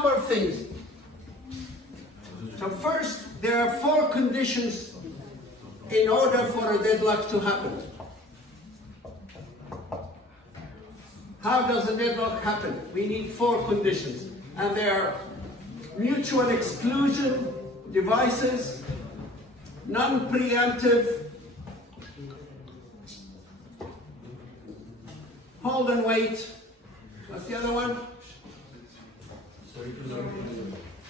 number of things. So first, there are 4 conditions in order for a deadlock to happen. How does a deadlock happen? We need 4 conditions, and they are mutual exclusion devices, non-preemptive, hold and wait. What's the other one? Circular.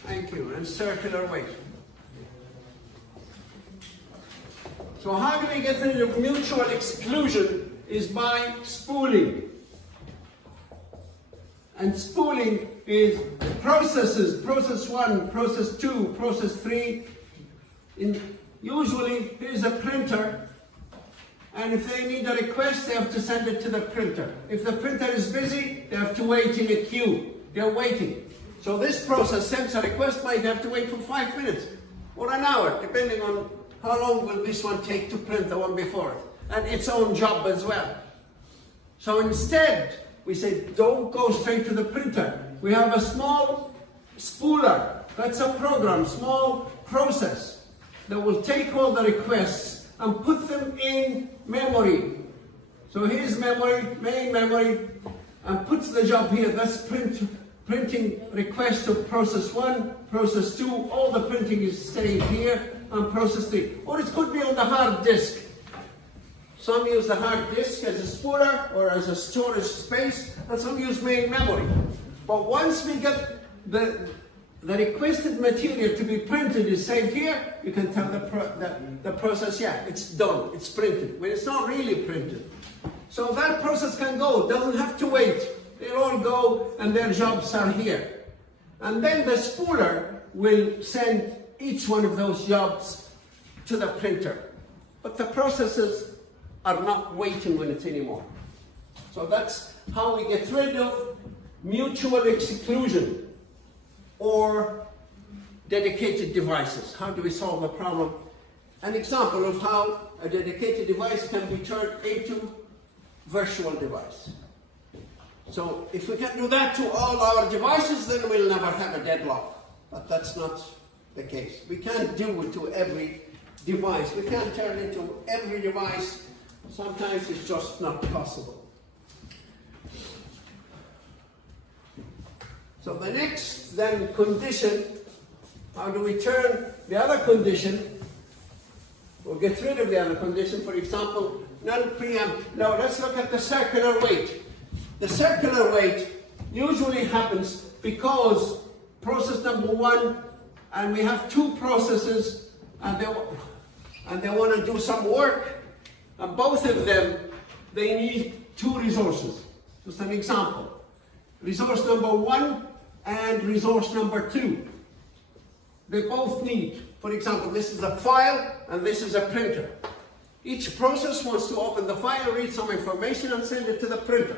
Thank you, and circular wait. So how do we get rid of mutual exclusion? Is by spooling. And spooling is processes, process 1, process 2, process 3. Usually, here's a printer, and if they need a request, they have to send it to the printer. If the printer is busy, they have to wait in a queue. They're waiting. So this process sends a request, might have to wait for 5 minutes or an hour, depending on how long will this one take to print the one before it, and its own job as well. So instead, we say, don't go straight to the printer. We have a small spooler. That's a program, small process that will take all the requests and put them in memory. So here's memory, main memory, and puts the job here. That's printing requests to process 1, process 2. All the printing is staying here, and process 3. Or it could be on the hard disk. Some use the hard disk as a spooler or as a storage space, and some use main memory. But once we get the requested material to be printed is saved here, you can tell the process, yeah, it's done, it's printed, when it's not really printed. So that process can go, doesn't have to wait. They'll all go and their jobs are here. And then the spooler will send each one of those jobs to the printer. But the processes are not waiting on it anymore. So that's how we get rid of mutual exclusion or dedicated devices. How do we solve the problem? An example of how a dedicated device can be turned into virtual device. So if we can do that to all our devices, then we'll never have a deadlock. But that's not the case. We can't do it to every device. We can't turn it into every device. Sometimes it's just not possible. So the next then condition, how do we turn the other condition, or get rid of the other condition? For example, non-preempt. Now let's look at the circular wait. The circular wait usually happens because process number 1, and we have 2 processes, and they want to do some work, and both of them, they need 2 resources. Just an example. Resource number 1 and resource number 2. They both need, for example, this is a file and this is a printer. Each process wants to open the file, read some information, and send it to the printer.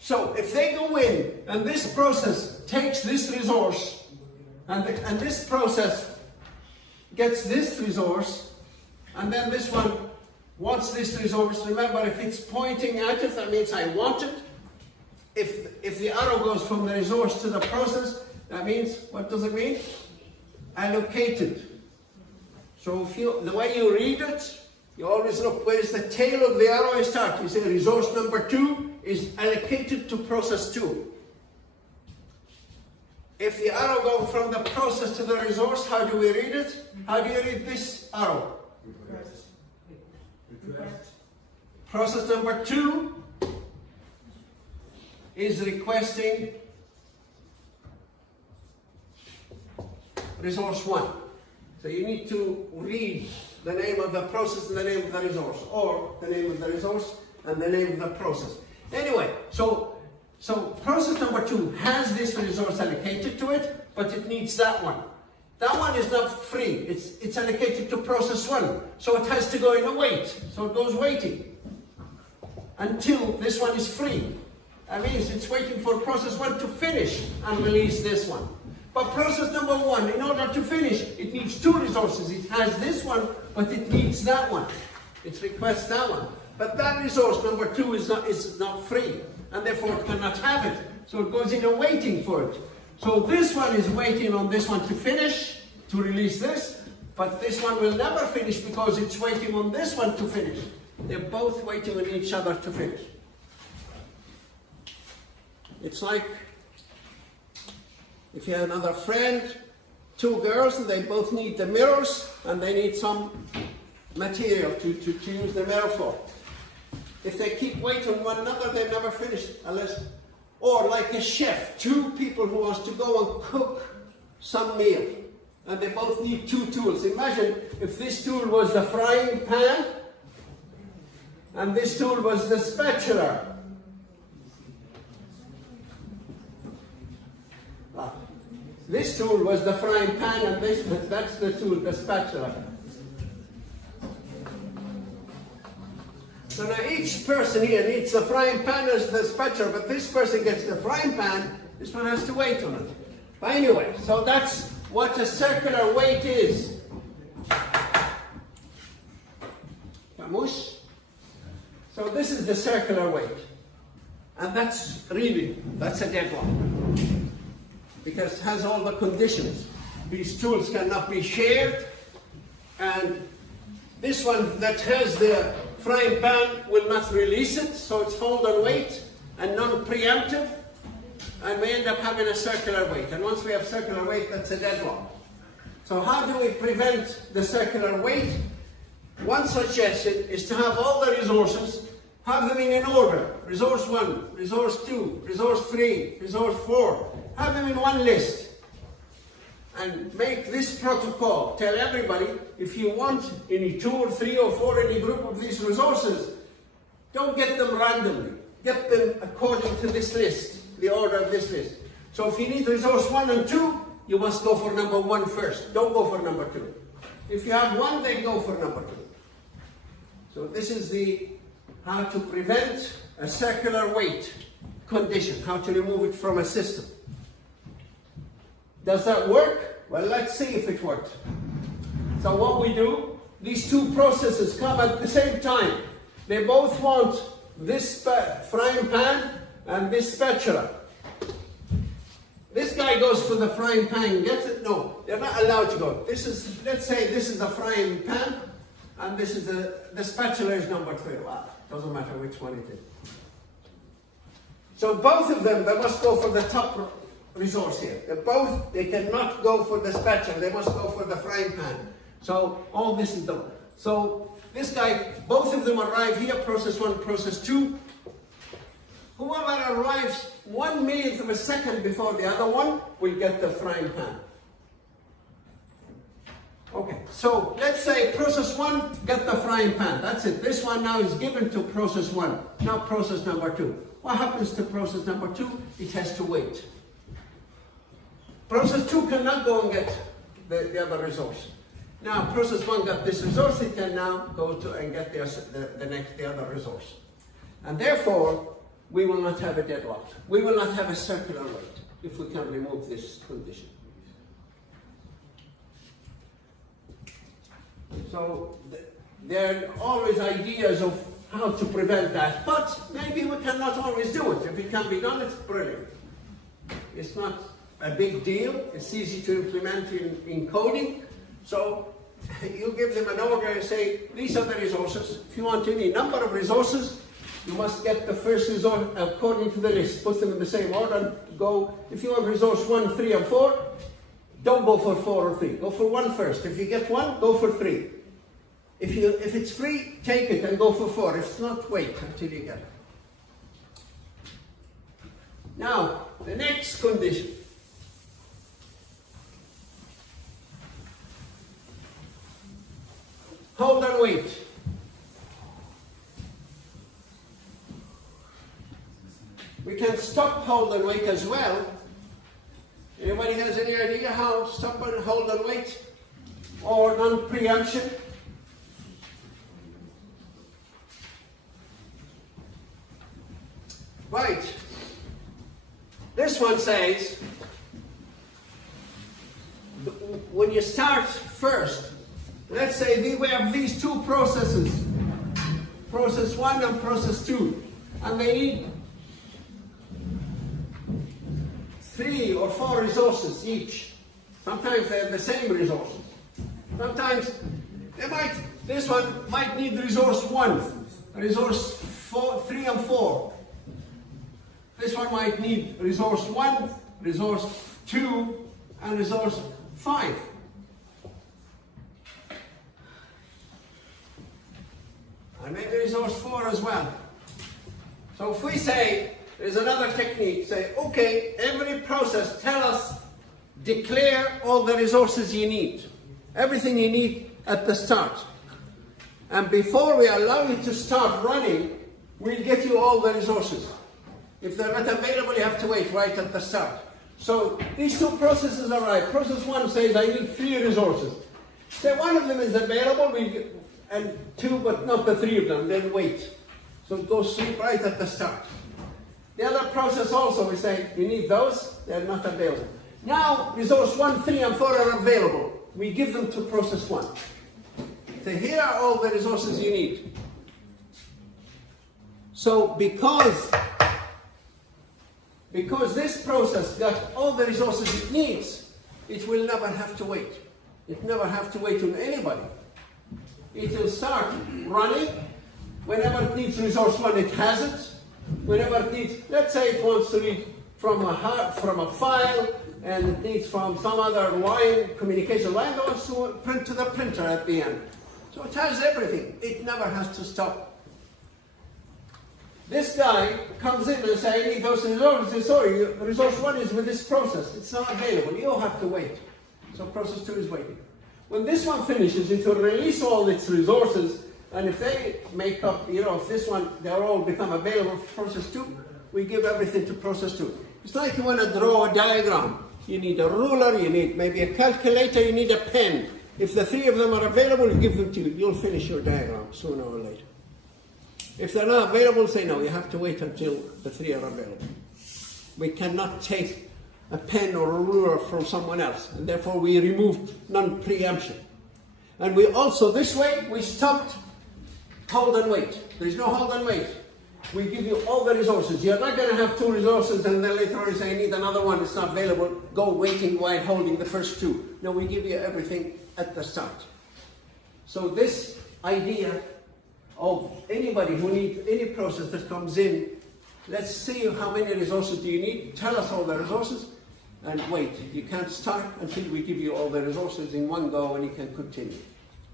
So if they go in and this process takes this resource, and this process gets this resource, and then this one wants this resource. Remember, if it's pointing at it, that means I want it. If the arrow goes from the resource to the process, that means, what does it mean? Allocated. So the way you read it, you always look, where is the tail of the arrow I start? You say resource number 2 is allocated to process 2. If the arrow goes from the process to the resource, how do we read it? How do you read this arrow? Request. Process number 2 is requesting resource 1. So you need to read the name of the process and the name of the resource, or the name of the resource and the name of the process. Anyway, so process number 2 has this resource allocated to it, but it needs that one. That one is not free. It's allocated to process 1, so it has to go in a wait. So it goes waiting until this one is free. That means it's waiting for process 1 to finish and release this one. But process number 1, in order to finish, it needs 2 resources. It has this one, but it needs that one. It requests that one. But that resource number 2 is not free, and therefore it cannot have it. So it goes in a waiting for it. So this one is waiting on this one to finish, to release this, but this one will never finish because it's waiting on this one to finish. They're both waiting on each other to finish. It's like if you have another friend, two girls, and they both need the mirrors, and they need some material to use the mirror for. If they keep waiting on one another, they never finish unless, or like a chef, two people who wants to go and cook some meal, and they both need two tools. Imagine if this tool was the frying pan, and this tool was the spatula. This tool was the frying pan, and that's the tool, the spatula. So now each person here needs the frying pan as the spatula, but this person gets the frying pan, this one has to wait on it. But anyway, so that's what a circular weight is. Vamos? So this is the circular weight. And that's really, that's a deadlock. Because it has all the conditions. These tools cannot be shared, and this one that has the frying pan will not release it, so it's hold on weight and non-preemptive, and we end up having a circular weight. And once we have circular weight, that's a deadlock. So how do we prevent the circular weight? One suggestion is to have all the resources, have them in an order. Resource 1, resource 2, resource 3, resource 4. Have them in one list. And make this protocol. Tell everybody, if you want any 2 or 3 or 4, any group of these resources, don't get them randomly. Get them according to this list, the order of this list. So if you need resource 1 and 2, you must go for number 1 first. Don't go for number 2. If you have 1, then go for number 2. So this is the how to prevent a circular weight condition, how to remove it from a system. Does that work? Well, let's see if it works. So what we do, these two processes come at the same time. They both want this frying pan and this spatula. This guy goes for the frying pan, gets it? No, they're not allowed to go. This is, let's say this is the frying pan, and this is the spatula is number 3. Well, doesn't matter which one it is. So both of them, they must go for the top resource here. They cannot go for the spatula, they must go for the frying pan. So all this is done. So this guy, both of them arrive here, process 1, process 2. Whoever arrives 1/millionth of a second before the other one will get the frying pan. Okay, so let's say process 1 get the frying pan. That's it. This one now is given to process 1. Now process number 2. What happens to process number 2? It has to wait. Process 2 cannot go and get the other resource. Now process 1 got this resource, it can now go to and get the other resource. And therefore, we will not have a deadlock. We will not have a circular weight if we can remove this condition. So there are always ideas of how to prevent that, but maybe we cannot always do it. If it can be done, it's brilliant. It's not a big deal. It's easy to implement in coding. So you give them an order and say, these are the resources. If you want any number of resources, you must get the first resource according to the list. Put them in the same order and go. If you want resource 1, 3, and 4, don't go for 4 or 3. Go for 1 first. If you get 1, go for 3. If it's free, take it and go for 4. If it's not, wait until you get it. Now, the next condition. Hold and wait. We can stop, hold and wait as well. Anybody has any idea how stop and hold and wait or non-preemption? Right. This one says, when you start first, let's say we have these two processes, process 1 and process 2, and they need 3 or 4 resources each. Sometimes they have the same resources. Sometimes this one might need resource 1, resource 3 and 4. This one might need resource 1, resource 2, and resource 5. And maybe resource 4 as well. So if we say, there's another technique, say, okay, every process, tell us, declare all the resources you need. Everything you need at the start. And before we allow you to start running, we'll get you all the resources. If they're not available, you have to wait right at the start. So these two processes are right. Process 1 says, I need 3 resources. Say one of them is available, and 2, but not the 3 of them, then wait. So it goes right at the start. The other process also, we say, you need those, they're not available. Now, resource 1, 3, and 4 are available. We give them to process 1. So here are all the resources you need. So because this process got all the resources it needs, it will never have to wait. It never have to wait on anybody. It will start running. Whenever it needs resource 1, it has it. Whenever it needs, let's say it wants to read from a file, and it needs from some other line, communication line, it wants to print to the printer at the end. So it has everything. It never has to stop. This guy comes in and says, I need those resources. Sorry, resource 1 is with this process. It's not available. You have to wait. So process 2 is waiting. When this one finishes, it will release all its resources. And if they make up, if this one, they'll all become available for process 2, we give everything to process 2. It's like you want to draw a diagram. You need a ruler, you need maybe a calculator, you need a pen. If the 3 of them are available, you give them to you. You'll finish your diagram sooner or later. If they're not available, say no, you have to wait until the 3 are available. We cannot take a pen or a ruler from someone else, and therefore we removed non-preemption. And we also, this way, we stopped hold and wait. There is no hold and wait. We give you all the resources. You're not going to have 2 resources and then later on you say, I need another one, it's not available. Go waiting while holding the first 2. No, we give you everything at the start. So this idea of anybody who needs any process that comes in, let's see how many resources do you need, tell us all the resources, and wait. You can't start until we give you all the resources in one go and you can continue.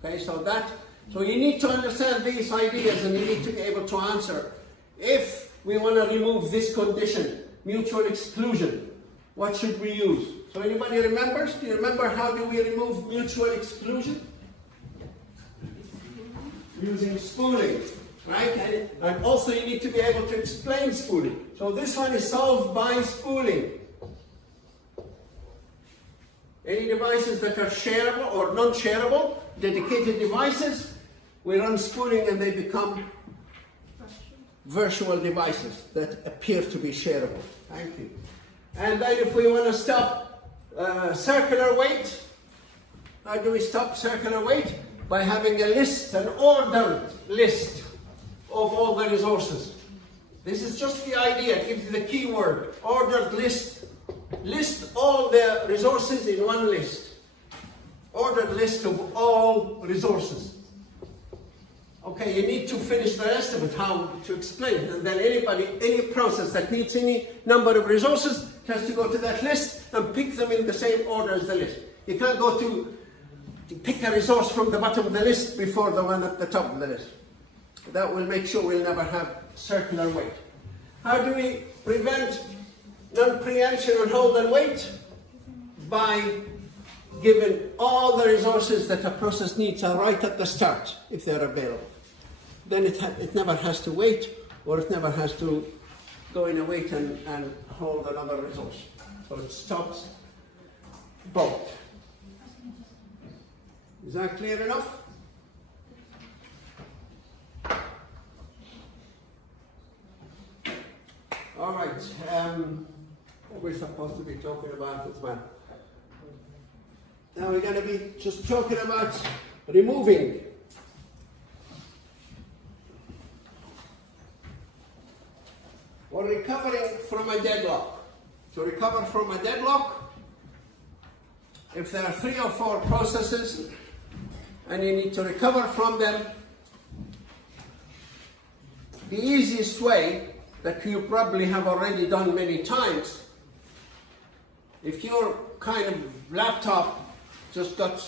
Okay, so you need to understand these ideas and you need to be able to answer. If we want to remove this condition, mutual exclusion, what should we use? So anybody remembers? Do you remember how do we remove mutual exclusion? Using spooling, right? And also you need to be able to explain spooling. So this one is solved by spooling. Any devices that are shareable or non-shareable, dedicated devices, we run spooling and they become virtual devices that appear to be shareable. Thank you. And then if we want to stop circular weight, how do we stop circular weight? By having a list, an ordered list of all the resources. This is just the idea, it gives you the key word, ordered list. List all the resources in one list. Ordered list of all resources. Okay, you need to finish the rest of it, how to explain. And then any process that needs any number of resources has to go to that list and pick them in the same order as the list. You can't go to pick a resource from the bottom of the list before the one at the top of the list. That will make sure we'll never have circular weight. How do we prevent non-preemption on hold and wait? By giving all the resources that a process needs are right at the start, if they're available. Then it never has to wait, or it never has to go in a wait and hold another resource. So it stops both. Is that clear enough? All right. What we're supposed to be talking about as well. Now we're going to be just talking about removing or recovering from a deadlock. to recover from a deadlock, if there are 3 or 4 processes and you need to recover from them, the easiest way that you probably have already done many times, if your kind of laptop just got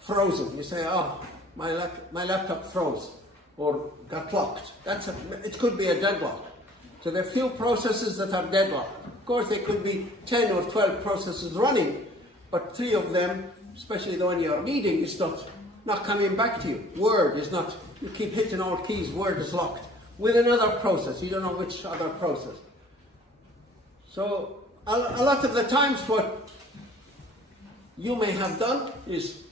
frozen, you say, oh, my laptop froze or got locked. It could be a deadlock. So there are few processes that are deadlocked. Of course, there could be 10 or 12 processes running, but 3 of them, especially the one you're reading, is not coming back to you. Word is not, you keep hitting all keys, Word is locked. With another process, you don't know which other process. So a lot of the times what you may have done is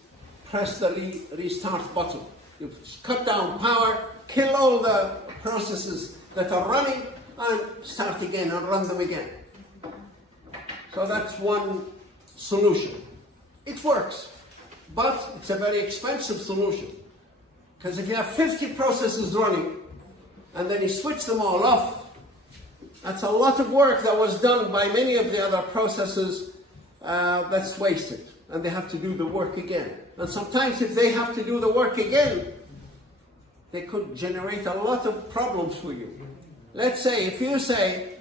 press the restart button. You cut down power, kill all the processes that are running, and start again and run them again. So that's one solution. It works, but it's a very expensive solution. Because if you have 50 processes running, and then you switch them all off, that's a lot of work that was done by many of the other processes that's wasted. And they have to do the work again. And sometimes if they have to do the work again, they could generate a lot of problems for you. Let's say, if you say,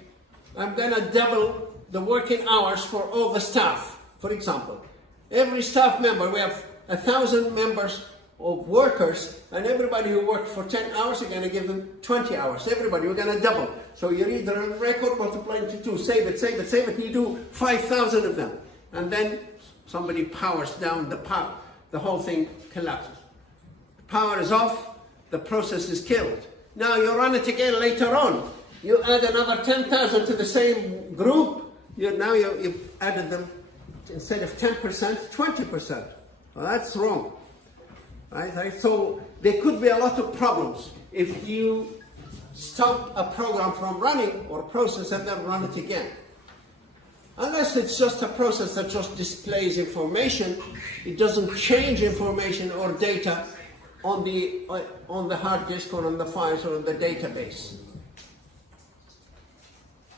I'm going to double the working hours for all the staff, for example. Every staff member, we have 1,000 members of workers, and everybody who worked for 10 hours, you're going to give them 20 hours. Everybody, we're going to double. So you read the record, multiply into 2, save it, and you do 5,000 of them. And then somebody powers down the power. The whole thing collapses. The power is off, the process is killed. Now you run it again later on. You add another 10,000 to the same group. Now you've added them, instead of 10%, 20%. Well, that's wrong. Right? So there could be a lot of problems if you stop a program from running or process and then run it again. Unless it's just a process that just displays information, it doesn't change information or data on the hard disk or on the files or on the database.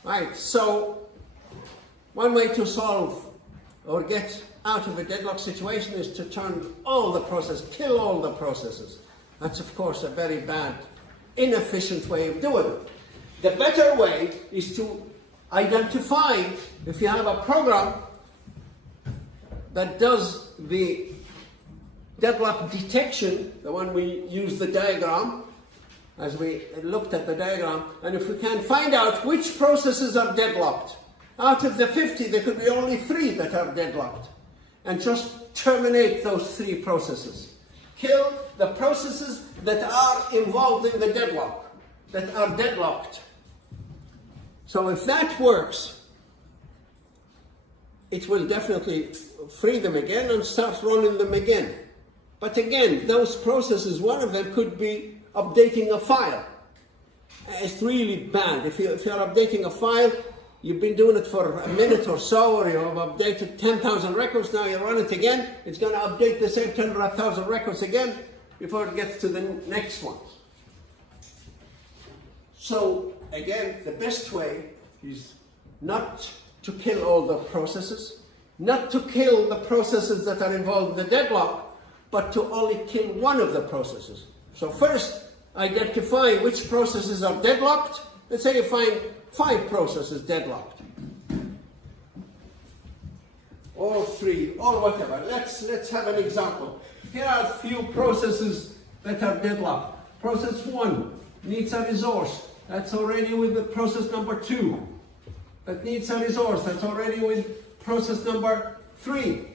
Right, so one way to solve or get out of a deadlock situation is to turn all the processes, kill all the processes. That's of course a very bad, inefficient way of doing it. The better way is to identify, if you have a program that does the deadlock detection, the one we use the diagram, as we looked at the diagram, and if we can find out which processes are deadlocked. Out of the 50, there could be only 3 that are deadlocked. And just terminate those 3 processes. Kill the processes that are involved in the deadlock, that are deadlocked. So if that works, it will definitely free them again and start running them again. But again, those processes, one of them could be updating a file. It's really bad. If you're updating a file, you've been doing it for a minute or so, or you've updated 10,000 records, now you run it again, it's going to update the same 10,000 records again before it gets to the next ones. So, again, the best way is not to kill all the processes, not to kill the processes that are involved in the deadlock, but to only kill one of the processes. So first, identify which processes are deadlocked. Let's say you find 5 processes deadlocked. Or 3, or whatever. Let's have an example. Here are a few processes that are deadlocked. Process 1 needs a resource. That's already with the process number 2. That needs a resource. That's already with process number 3.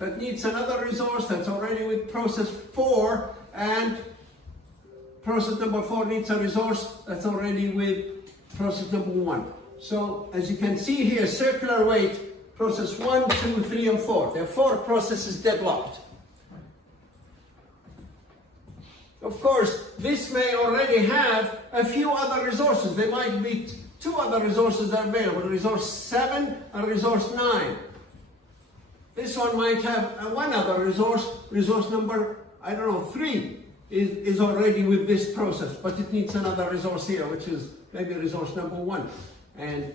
That needs another resource. That's already with process 4. And process number 4 needs a resource. That's already with process number 1. So, as you can see here, circular weight, process 1, 2, 3, and 4. There are 4 processes deadlocked. Of course, this may already have a few other resources. There might be 2 other resources that are available, resource 7 and resource 9. This one might have one other resource, resource number, 3 is already with this process, but it needs another resource here, which is maybe resource number 1. and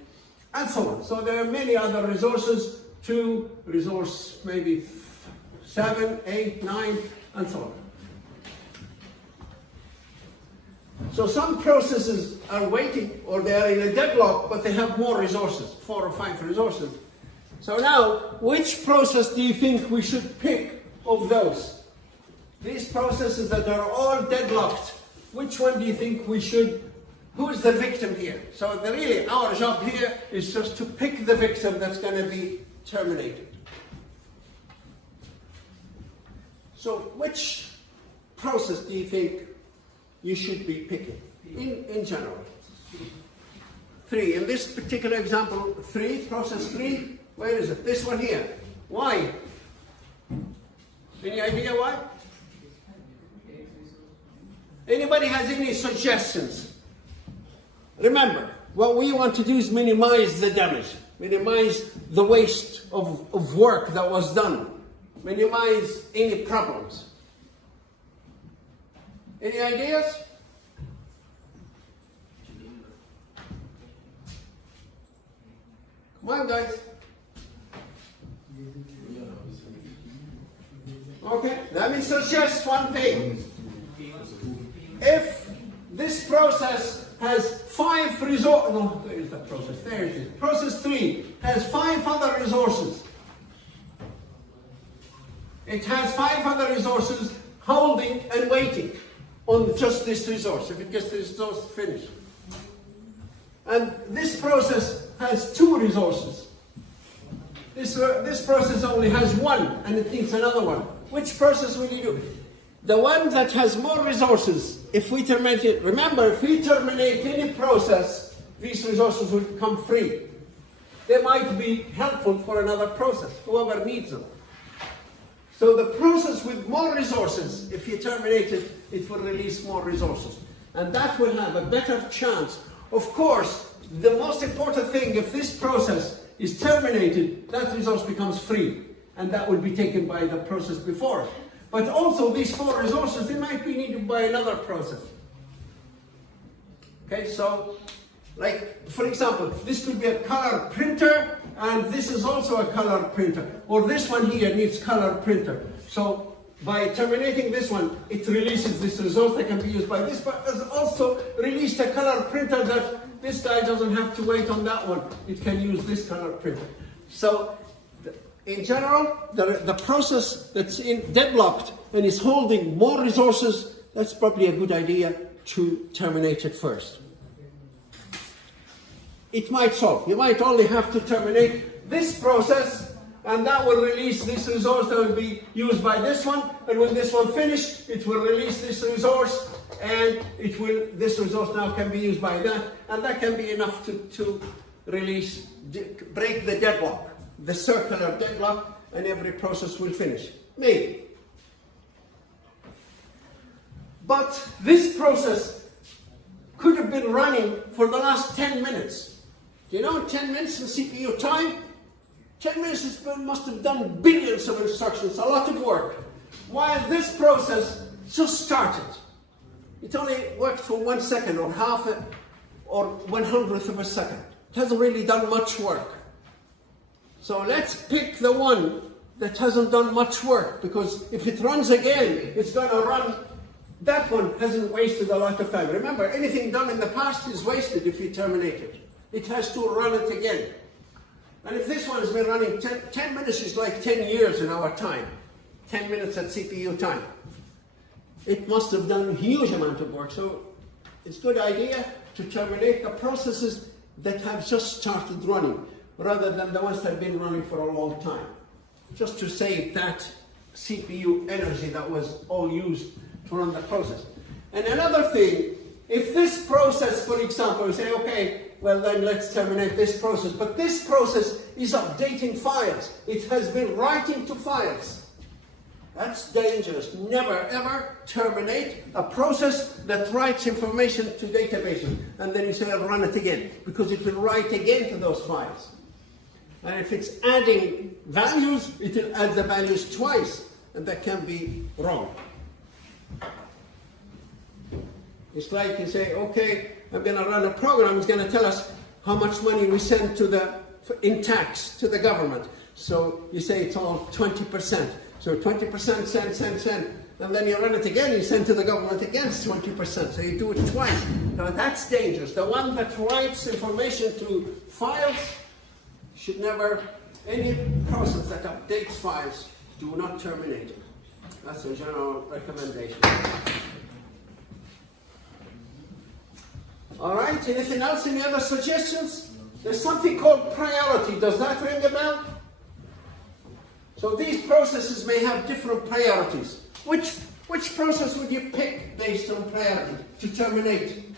so on. So there are many other resources, 2, resource maybe 7, 8, 9, and so on. So some processes are waiting, or they are in a deadlock, but they have more resources, 4 or 5 resources. So now, which process do you think we should pick of those? These processes that are all deadlocked, which one do you think we should, who is the victim here? So really, our job here is just to pick the victim that's going to be terminated. So which process do you think you should be picking in general? 3. In this particular example, 3, process 3, where is it? This one here. Why? Any idea why? Anybody has any suggestions? Remember, what we want to do is minimize the damage, minimize the waste of work that was done, minimize any problems. Any ideas? Come on, guys. Okay, let me suggest one thing. If this process has 5 resources, no, where is that process? There it is. Process 3 has 5 other resources. It has 5 other resources holding and waiting on just this resource, if it gets the resource finished. And this process has 2 resources. This process only has 1, and it needs another one. Which process will you do? The one that has more resources, if we terminate it, remember, if we terminate any process, these resources will become free. They might be helpful for another process, whoever needs them. So the process with more resources, if you terminate it, it will release more resources. And that will have a better chance. Of course, the most important thing, if this process is terminated, that resource becomes free. And that will be taken by the process before it. But also these 4 resources, they might be needed by another process. Okay, so, like, for example, this could be a color printer, and this is also a color printer. Or this one here needs color printer. So, by terminating this one, it releases this resource that can be used by this, but it's also released a color printer that this guy doesn't have to wait on that one. It can use this color printer. So, in general, the process that's deadlocked and is holding more resources, that's probably a good idea to terminate it first. It might solve. You might only have to terminate this process, and that will release this resource that will be used by this one, and when this one finishes, it will release this resource, and this resource now can be used by that, and that can be enough to break the deadlock. The circular deadlock, and every process will finish. Maybe. But this process could have been running for the last 10 minutes. Do you know 10 minutes in CPU time? 10 minutes must have done billions of instructions, a lot of work. While this process just started. It only worked for 1 second, or half or 1/100th of a second. It hasn't really done much work. So let's pick the one that hasn't done much work, because if it runs again, it's going to run. That one hasn't wasted a lot of time. Remember, anything done in the past is wasted if you terminate it. It has to run it again. And if this one has been running 10 minutes is like 10 years in our time. 10 minutes at CPU time. It must have done a huge amount of work. So it's a good idea to terminate the processes that have just started running, rather than the ones that have been running for a long time, just to save that CPU energy that was all used to run the process. And another thing, if this process, for example, we say, okay, well then let's terminate this process, but this process is updating files. It has been writing to files. That's dangerous. Never ever terminate a process that writes information to databases, and then you say, I'll run it again, because it will write again to those files. And if it's adding values, it will add the values twice, and that can be wrong. It's like you say, okay, I'm going to run a program, it's going to tell us how much money we send in tax to the government. So you say it's all 20%. So 20% send, and then you run it again, you send to the government against 20%. So you do it twice. Now that's dangerous. The one that writes information to files should never, any process that updates files, do not terminate it. That's a general recommendation. All right, anything else? Any other suggestions? There's something called priority. Does that ring a bell? So these processes may have different priorities. Which process would you pick based on priority to terminate?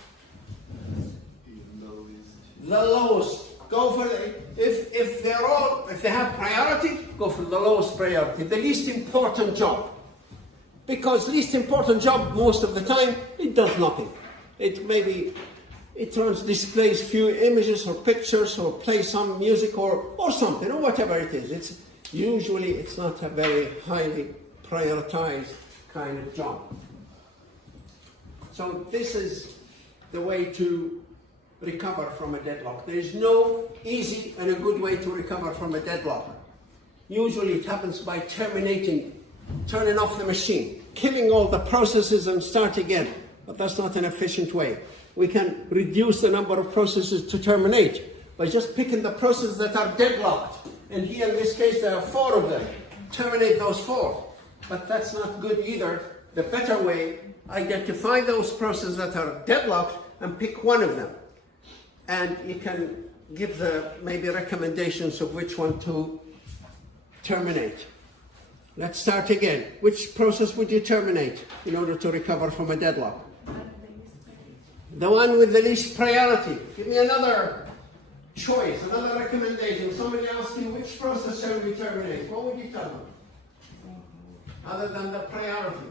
The lowest. Go for if they have priority, go for the lowest priority, the least important job. Because least important job most of the time it does nothing. It displays few images or pictures or plays some music or something or whatever it is. It's not a very highly prioritized kind of job. So this is the way to recover from a deadlock. There is no easy and a good way to recover from a deadlock. Usually it happens by turning off the machine, killing all the processes and start again. But that's not an efficient way. We can reduce the number of processes to terminate by just picking the processes that are deadlocked. And here in this case there are 4 of them. Terminate those 4. But that's not good either. The better way, identify those processes that are deadlocked and pick one of them. And you can give maybe recommendations of which one to terminate. Let's start again. Which process would you terminate in order to recover from a deadlock? The one with the least priority. Give me another choice, another recommendation. Somebody asks you, which process shall we terminate? What would you tell them? Other than the priority.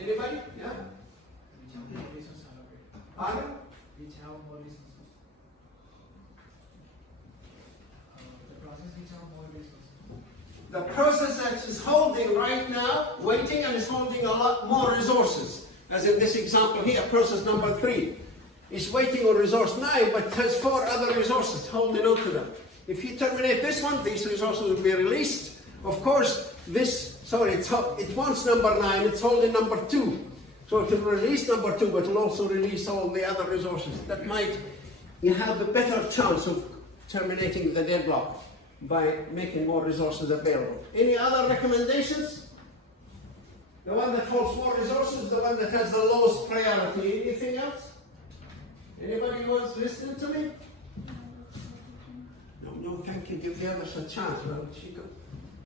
Anybody? Yeah? Pardon? Which have more resources. The process which have more resources. The process that is holding right now, waiting, and is holding a lot more resources. As in this example here, process number 3 is waiting on resource 9, but has 4 other resources holding on to them. If you terminate this one, these resources will be released. Of course, it wants number 9, it's holding number 2. So it will release number 2, but it will also release all the other resources. You have a better chance of terminating the deadlock by making more resources available. Any other recommendations? The one that holds more resources, the one that has the lowest priority. Anything else? Anybody who wants listening to me? No, thank you. Give the others a chance. Well, she could.